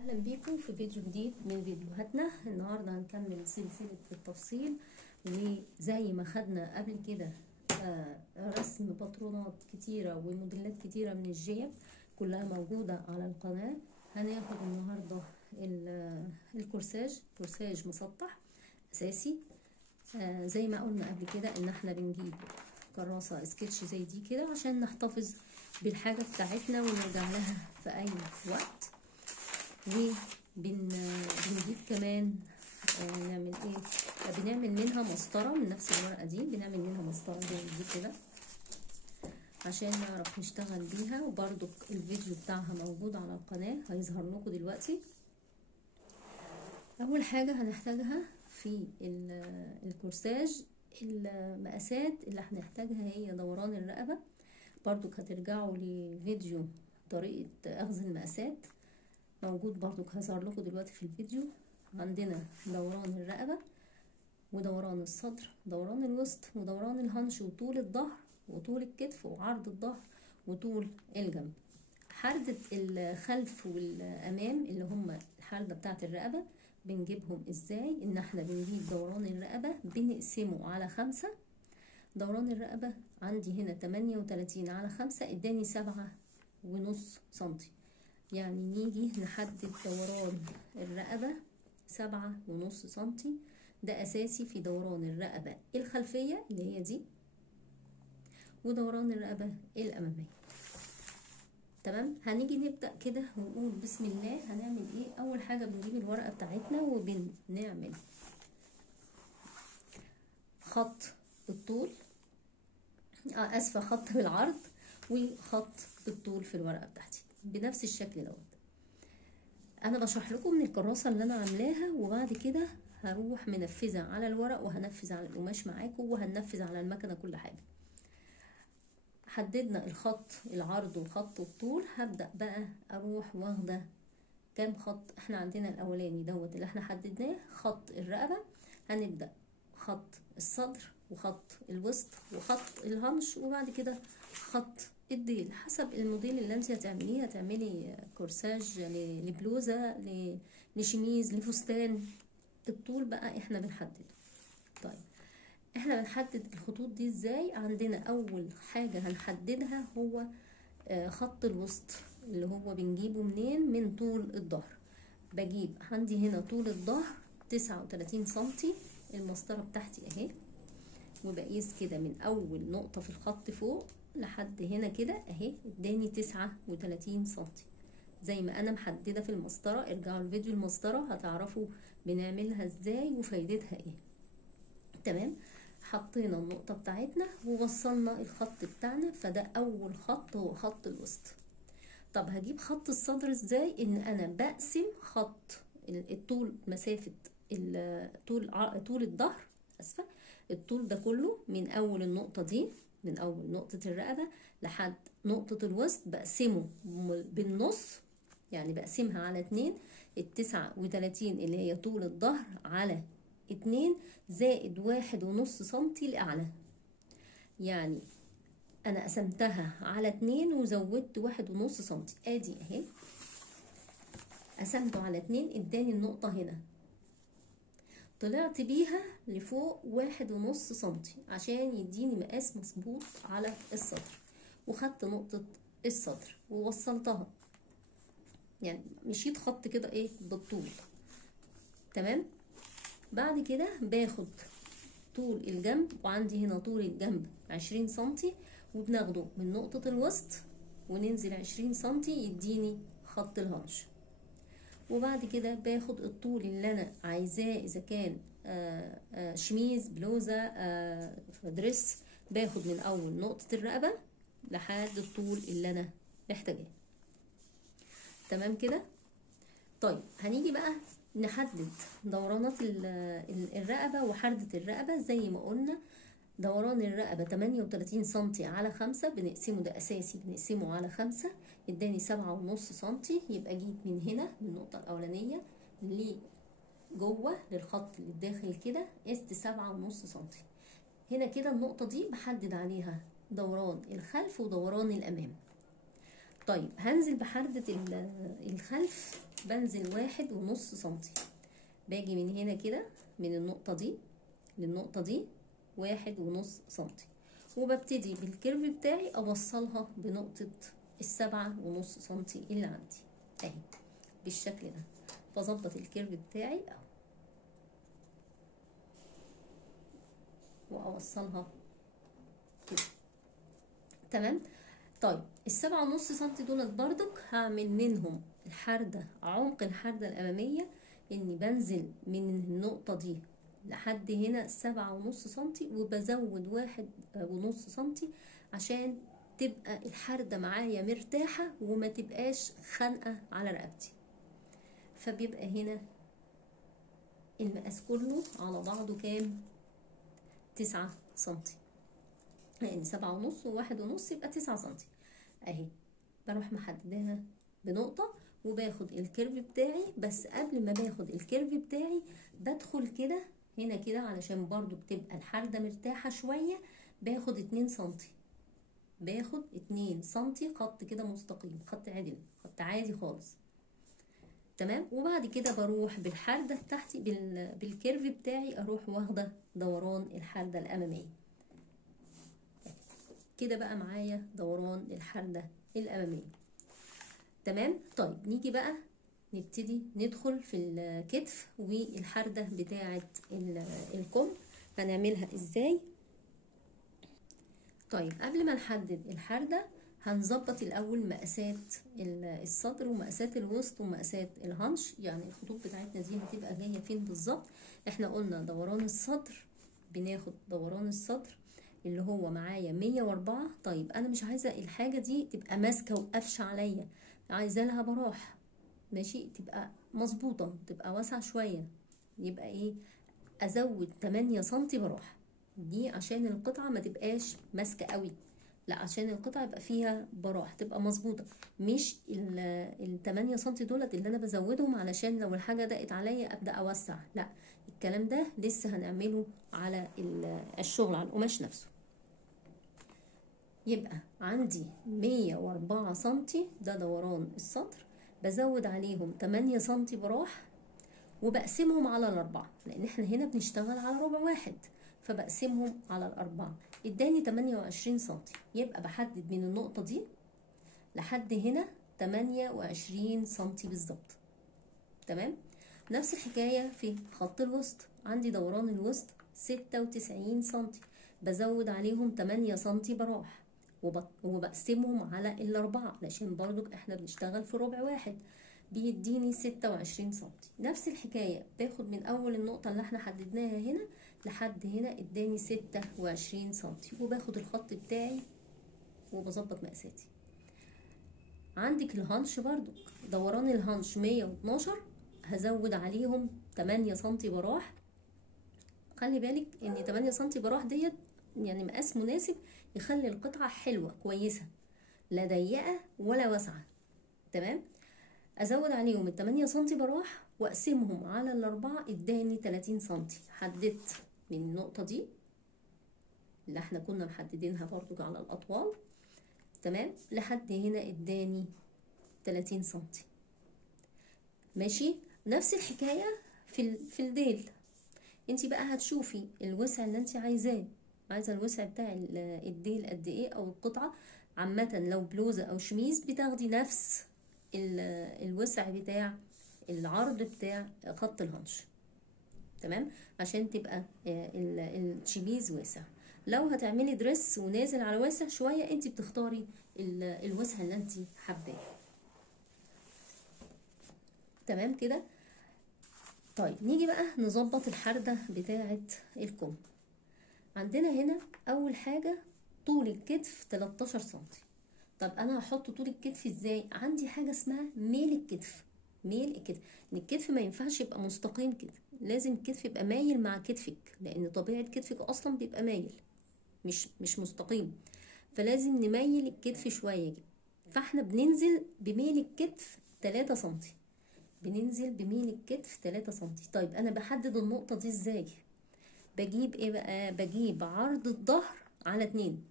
اهلا بيكم في فيديو جديد من فيديوهاتنا. النهارده هنكمل سلسله التفصيل، وزي ما خدنا قبل كده رسم باترونات كتيره وموديلات كتيره من الجيب كلها موجوده على القناه. هناخد النهارده كورساج مسطح اساسي. زي ما قلنا قبل كده ان احنا بنجيب كراسه سكتش زي دي كده عشان نحتفظ بالحاجه بتاعتنا ونرجع لها في اي وقت. وبنجيب كمان نعمل ايه، بنعمل منها مسطره من نفس الورقه دي، بنعمل منها مسطره زي دي كده عشان نعرف نشتغل بيها. وبرده الفيديو بتاعها موجود على القناه هيظهر لكم دلوقتي. اول حاجه هنحتاجها في الكورساج المقاسات اللي هنحتاجها هي دوران الرقبه. برضو هترجعوا لفيديو طريقه اخذ المقاسات موجود برضو هظهر لكم دلوقتي في الفيديو. عندنا دوران الرقبة ودوران الصدر، دوران الوسط، ودوران الهنش، وطول الظهر وطول الكتف وعرض الظهر وطول الجنب. حردة الخلف والامام اللي هم الحردة بتاعة الرقبة بنجيبهم ازاي؟ ان احنا بنجيب دوران الرقبة بنقسمه على 5. دوران الرقبة عندي هنا 38/5 اداني 7.5 سنتي، يعني نيجي نحدد دوران الرقبة 7.5 سنتي. ده اساسي في دوران الرقبة الخلفية اللي هي دي، ودوران الرقبة الامامية. تمام، هنيجي نبدأ كده ونقول بسم الله. هنعمل ايه؟ اول حاجة بنجيب الورقة بتاعتنا وبنعمل خط بالطول، اسفة، خط بالعرض وخط بالطول في الورقة بتاعتي بنفس الشكل دوت. انا بشرح لكم من الكراسه اللي انا عاملاها، وبعد كده هروح منفذه على الورق وهنفذ على القماش معاكم وهننفذ على المكنه كل حاجه. حددنا الخط العرض وخط الطول، هبدا بقى اروح واخده كام خط. احنا عندنا الاولاني دوت اللي احنا حددناه خط الرقبه، هنبدا خط الصدر وخط الوسط وخط الهنش وبعد كده خط الديل. حسب الموديل اللي انت هتعمليه، هتعملي كورساج لبلوزه، لشميز، لفستان، الطول بقى احنا بنحدده. طيب احنا بنحدد الخطوط دي ازاي؟ عندنا اول حاجه هنحددها هو خط الوسط اللي هو بنجيبه منين؟ من طول الظهر. بجيب عندي هنا طول الظهر 39 سنتي، المسطره بتاعتي اهي، وبقيس كده من اول نقطه في الخط فوق لحد هنا كده اهي، اداني 39 سنتي زي ما انا محدده في المسطره. ارجعوا لفيديو المسطره هتعرفوا بنعملها ازاي وفايدتها ايه. تمام، حطينا النقطه بتاعتنا ووصلنا الخط بتاعنا، فده اول خط هو خط الوسط. طب هجيب خط الصدر ازاي؟ ان انا بقسم خط الطول، مسافه طول الظهر، اسفه، الطول ده كله من اول النقطه دي، من اول نقطه الرقبه لحد نقطه الوسط، بقسمه بالنص، يعني بقسمها على 2. 39 اللي هي طول الظهر على 2 زائد 1.5 سنتي الاعلى، يعني انا قسمتها على 2 وزودت 1.5 سنتي. ادي اهي قسمته على 2 اداني النقطه هنا، طلعت بيها لفوق 1.5 سنتي عشان يديني مقاس مظبوط على الصدر، وخدت نقطه الصدر ووصلتها، يعني مشيت خط كده ايه بالطول. تمام، بعد كده باخد طول الجنب، وعندي هنا طول الجنب 20 سنتي، وبناخده من نقطة الوسط وننزل 20 سنتي يديني خط الهنش. وبعد كده باخد الطول اللي انا عايزاه، اذا كان شميز، بلوزة، دريس، باخد من اول نقطة الرقبة لحد الطول اللي انا محتاجاه. تمام كده. طيب هنيجي بقى نحدد دورانات الرقبة وحردة الرقبة. زي ما قلنا دوران الرقبة 38 سنتي على 5، بنقسمه، ده أساسي، بنقسمه على 5 اداني 7.5 سنتي. يبقى جيت من هنا من النقطة الأولانية لجوه للخط اللي داخل كده قست 7.5 سنتي. هنا كده النقطة دي بحدد عليها دوران الخلف ودوران الأمام. طيب هنزل بحردة الخلف بنزل 1.5 سنتي. باجي من هنا كده من النقطة دي للنقطة دي 1.5 سنتي، وببتدي بالكيرف بتاعي اوصلها بنقطة 7.5 سنتي اللي عندي اهي بالشكل ده. بظبط الكيرف بتاعي اهو واوصلها كده. تمام. طيب ال7.5 سنتي دولت بردك هعمل منهم الحردة، عمق الحردة الأمامية إني بنزل من النقطة دي لحد هنا 7.5 سنتي، وبزود 1.5 سنتي عشان تبقى الحردة معايا مرتاحة وما تبقاش خانقة على رقبتي. فبيبقى هنا المقاس كله على بعضه كام؟ 9 سنتي، يعني 7.5 و1.5 يبقى 9 سنتي اهي. بروح محددها بنقطة وباخد الكيرف بتاعي، بس قبل ما باخد الكيرف بتاعي بدخل كده هنا كده علشان برضو بتبقى الحردة مرتاحة شوية. باخد 2 سنتي، باخد 2 سنتي خط كده مستقيم، خط عدل، خط عادي خالص. تمام. وبعد كده بروح بالحردة بتاعتي بالكيرف بتاعي اروح واخدة دوران الحردة الأمامية كده. بقى معايا دوران الحردة الأمامية. تمام. طيب نيجي بقى نبتدي ندخل في الكتف والحردة بتاعة الكم هنعملها ازاي. طيب قبل ما نحدد الحردة هنظبط الأول مقاسات الصدر ومقاسات الوسط ومقاسات الهنش، يعني الخطوط بتاعتنا دي هتبقى جاية فين بالظبط. احنا قلنا دوران الصدر، بناخد دوران الصدر اللي هو معايا 104. طيب انا مش عايزه الحاجه دي تبقى ماسكه وقافشه عليا، عايزه لها براح ماشي، تبقى مظبوطه، تبقى واسعه شويه. يبقى ايه؟ ازود 8 سنتي براح دي عشان القطعه ما تبقاش ماسكه قوي، لا عشان القطعه يبقى فيها براح تبقى مظبوطه. مش ال 8 سنتي دولت اللي انا بزودهم علشان لو الحاجه ضاقت عليا ابدا اوسع، لا الكلام ده لسه هنعمله على الشغل على القماش نفسه. يبقى عندي 104 سنتي ده دوران السطر، بزود عليهم 8 سنتي براح وبقسمهم على الأربعة، لأن احنا هنا بنشتغل على ربع واحد، فبقسمهم على الأربعة اداني 28 سنتي. يبقى بحدد من النقطة دي لحد هنا 28 سنتي بالظبط. تمام. نفس الحكاية في خط الوسط، عندي دوران الوسط 96 سنتي، بزود عليهم 8 سنتي براح وبقسمهم على الأربعة علشان برضو احنا بنشتغل في ربع واحد، بيديني 26 سنتي. نفس الحكاية باخد من أول النقطة اللي احنا حددناها هنا لحد هنا اداني 26 سنتي، وباخد الخط بتاعي وبظبط مقاساتي. عندك الهانش برضو دوران الهانش 112، هزود عليهم 8 سنتي براح. خلي بالك ان 8 سنتي براح ديت يعني مقاس مناسب يخلي القطعة حلوة كويسة، لا ضيقة ولا واسعة. تمام. ازود عليهم ال 8 سنتي براح واقسمهم على الأربعة اداني 30 سنتي. حددت من النقطة دي اللي احنا كنا محددينها برضو على الأطوال، تمام، لحد هنا اداني 30 سنتي ماشي. نفس الحكاية في الديل، انت بقى هتشوفي الوسع اللي انت عايزاه، عايزه الوسع بتاع الديل قد ايه او القطعه. عامه لو بلوزه او شميز بتاخدي نفس الوسع بتاع العرض بتاع خط الهنش. تمام. عشان تبقى الشميز واسع. لو هتعملي دريس ونازل على واسع شويه انت بتختاري الوسع اللي انت حباه. تمام كده. طيب نيجي بقى نظبط الحردة بتاعة الكم. عندنا هنا اول حاجة طول الكتف 13 سنتي. طب انا هحط طول الكتف ازاي؟ عندي حاجة اسمها ميل الكتف. ميل الكتف ان الكتف ما ينفعش يبقى مستقيم كده، لازم الكتف يبقى مايل مع كتفك، لان طبيعة كتفك اصلا بيبقى مايل مش مستقيم، فلازم نميل الكتف شوية كده. فاحنا بننزل بميل الكتف 3 سنتي، بننزل بميل الكتف 3 سنتي. طيب انا بحدد النقطة دي ازاي؟ بجيب ايه بقى؟ بجيب عرض الظهر على 2.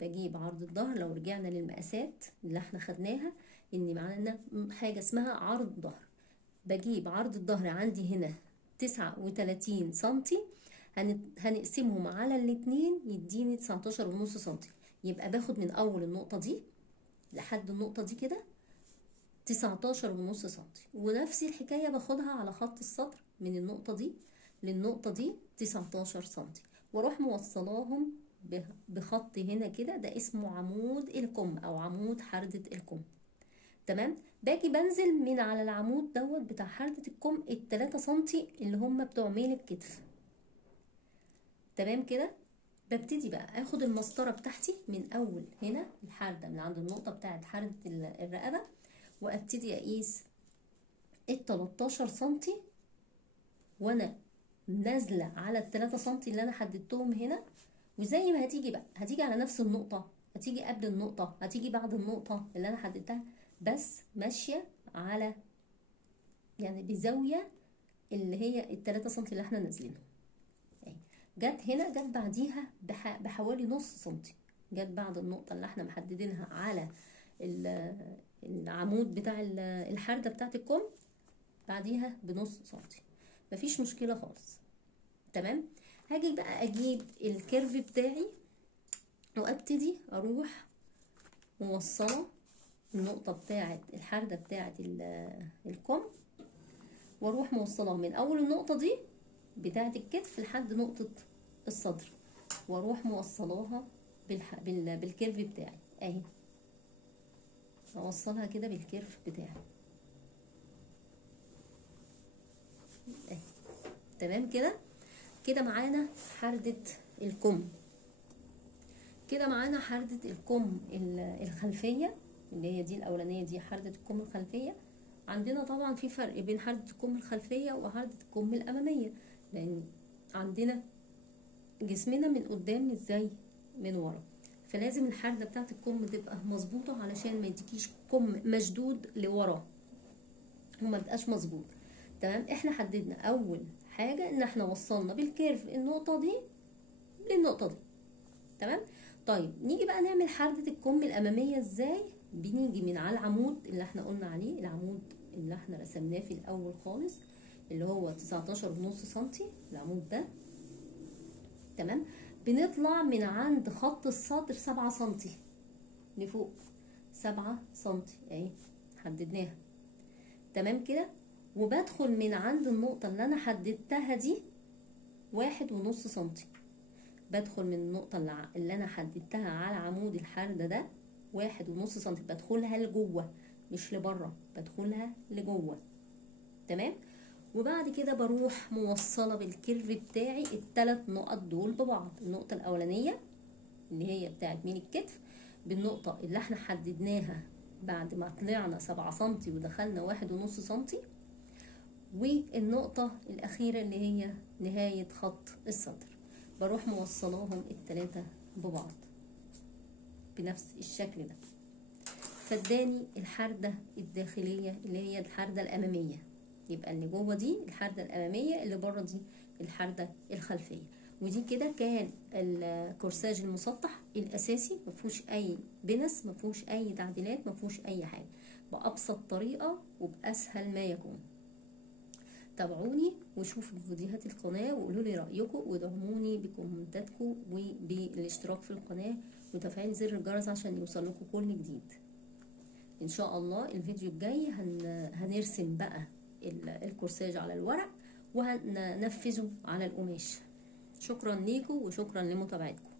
بجيب عرض الظهر لو رجعنا للمقاسات اللي احنا خدناها، ان معانا حاجه اسمها عرض ظهر. بجيب عرض الظهر عندي هنا 39 سنتي، هنقسمهم على الاتنين يديني 19.5 سنتي. يبقى باخد من اول النقطه دي لحد النقطه دي كده 19.5 سنتي، ونفس الحكايه باخدها على خط السطر من النقطه دي للنقطه دي 19 سنتي، واروح موصلاهم بخط هنا كده، ده اسمه عمود الكم او عمود حردة الكم. تمام. باجي بنزل من على العمود دوت بتاع حردة الكم ال3 سنتي اللي هم بتوع ميل الكتف. تمام كده. ببتدي بقى اخد المسطره بتاعتي من اول هنا الحرده، من عند النقطه بتاعت حرده الرقبه، وابتدي اقيس ال13 سنتي وانا نازله على ال3 سنتي اللي انا حددتهم هنا. وزي ما هتيجي بقى هتيجي على نفس النقطه، هتيجي قبل النقطه، هتيجي بعد النقطه اللي انا حددتها، بس ماشيه على يعني بزاويه اللي هي ال3 سنتي اللي احنا نازلينهم. جت هنا، جت بعديها بحوالي نص سنتي، جت بعد النقطة اللي احنا محددينها على العمود بتاع الحردة بتاعت الكم، بعديها بنص سنتي، مفيش مشكلة خالص. تمام. هاجي بقى اجيب الكيرف بتاعي وابتدي اروح موصلة النقطة بتاعت الحردة بتاعت الكم، واروح موصلها من اول النقطة دي بتاعت الكتف لحد نقطة الصدر، واروح موصلاها بالكيرف بتاعي اهي، اوصلها كده بالكيرف بتاعي اهي. تمام كده. كده معانا حردة الكم، كده معانا حردة الكم الخلفية اللي هي دي الاولانية، دي حردة الكم الخلفية. عندنا طبعا في فرق بين حردة الكم الخلفية وحردة الكم الامامية، لان عندنا جسمنا من قدام مش زي من ورا، فلازم الحردة بتاعت الكم تبقى مظبوطة علشان ما يديكيش كم مشدود لورا وما بقاش مظبوط. تمام. احنا حددنا اول حاجة ان احنا وصلنا بالكيرف النقطة دي للنقطة دي. تمام. طيب نيجي بقى نعمل حردة الكم الامامية ازاي. بنيجي من على العمود اللي احنا قلنا عليه، العمود اللي احنا رسمناه في الاول خالص اللي هو 19.5 سنتي، العمود ده. تمام. بنطلع من عند خط الصدر 7 سنتي لفوق، 7 سنتي اهي حددناها. تمام كده. وبدخل من عند النقطة اللي انا حددتها دي 1.5 سنتي، بدخل من النقطة اللي انا حددتها على عمود الحردة ده 1.5 سنتي، بدخلها لجوه مش لبره، بدخلها لجوه. تمام. وبعد كده بروح موصلة بالكيرف بتاعي ال3 نقط دول ببعض، النقطة الأولانية اللي هي بتاعت مين الكتف بالنقطة اللي احنا حددناها بعد ما طلعنا 7 سنتي ودخلنا 1.5 سنتي، والنقطة الأخيرة اللي هي نهاية خط الصدر، بروح موصلاهم ال3 ببعض بنفس الشكل ده، فاداني الحردة الداخلية اللي هي الحردة الأمامية. يبقى اللي جوه دي الحردة الأمامية، اللي بره دي الحردة الخلفية. ودي كده كان الكورساج المسطح الأساسي، مفهوش أي بنس، مفهوش أي تعديلات، مفهوش أي حاجة، بأبسط طريقة وبأسهل ما يكون. تابعوني وشوفوا فيديوهات القناة وقولوا لي رأيكم، ودعموني بكومنتاتكم وبالاشتراك في القناة وتفعيل زر الجرس عشان يوصل لكم كل جديد. ان شاء الله الفيديو الجاي هنرسم بقى الكورساج على الورق وهننفذه على القماش. شكرا ليكم وشكرا لمتابعتكم.